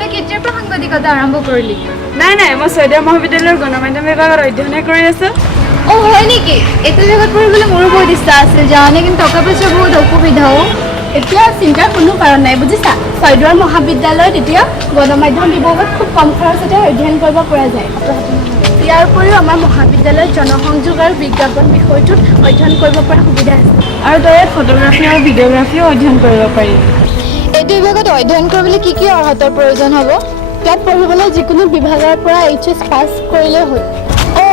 তই কেতিয়াৰ পৰা সাংবাদিকতা আৰম্ভ কৰিলি? নাই মই চৰাইদেউ মহাবিদ্যালয়ৰ গণমাধ্যম বিভাগত অধ্যয়ন কৰি আছোঁ। অঁ হয় নেকি? এইটো জেগাত পঢ়িবলৈ মোৰো বহুত ইচ্ছা আছিল জানে, কিন্তু টকা পইচাৰ বহুত অসুবিধাও। এতিয়া চিন্তাৰ কোনো কাৰণ নাই বুজিছা। চৰাইদেউ মহাবিদ্যালয়ত এতিয়া গণমাধ্যম বিভাগত খুব কম খৰচতে অধ্যয়ন কৰিব পৰা যায়। ইয়াৰ উপৰিও আমাৰ মহাবিদ্যালয়ত জনসংযোগ আৰু বিজ্ঞাপন বিষয়টোত অধ্যয়ন কৰিব পৰা সুবিধা আছে। আৰু তই ইয়াত ফটোগ্ৰাফী আৰু ভিডিঅ'গ্ৰাফীও অধ্যয়ন কৰিব পাৰি। এইটো বিভাগত অধ্যয়ন কৰিবলৈ কি অৰ্হতাৰ প্ৰয়োজন হ'ব? ইয়াত পঢ়িবলৈ যিকোনো বিভাগৰ পৰা HS পাছ কৰিলেই হ'ল।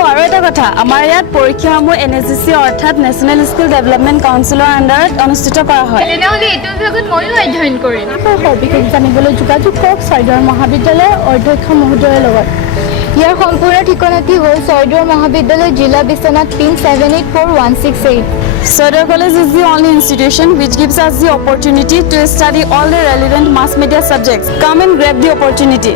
আৰু এটা কথা, আমাৰ ইয়াত পৰীক্ষাসমূহ NSDC অৰ্থাৎ নেশ্যনেল স্কিল ডেভেলপমেণ্ট কাউন্সিলৰ আণ্ডাৰত অনুষ্ঠিত কৰা হয়। তেনেহ'লে এইটো বিভাগত ময়ো অধ্যয়ন কৰিম। সবিশেষ জানিবলৈ যোগাযোগ কৰক চৰাইদেউ মহাবিদ্যালয়ৰ অধ্যক্ষ মহোদয়ৰ লগত। ইয়াৰ সম্পূৰ্ণ ঠিকনাটি হ'ল চৰাইদেউ মহাবিদ্যালয়, জিলা Biswanath, PIN 784168. Swardayu College is the only institution which gives us the opportunity to study all the relevant mass media subjects. Come and grab the opportunity.